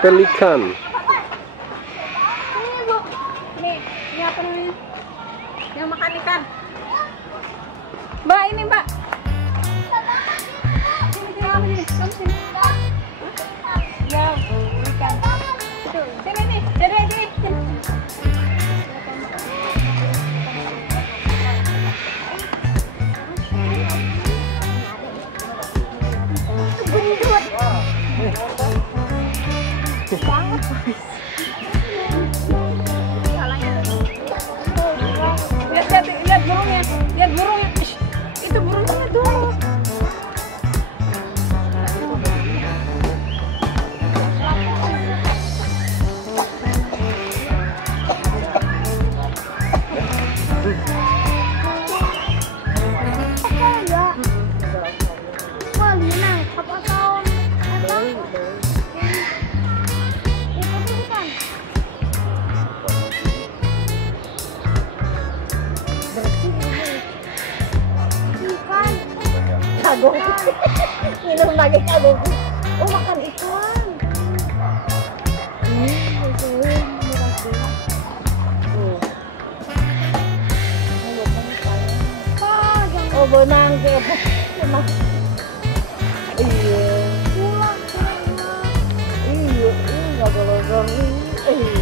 pelikan. Ini Bu, ini apa namanya? Yang makan ikan. Mbak, ini Mbak. Sini, kamu sini. Ya, ikan. Sini nih, jadi sini. Lihat burungnya. Ish, itu burungnya tuh. Kagok. Minum lagi kagok. Oh, makan ikan. Oh, benang ke. Iya. Iya, enggak bolong. Iya.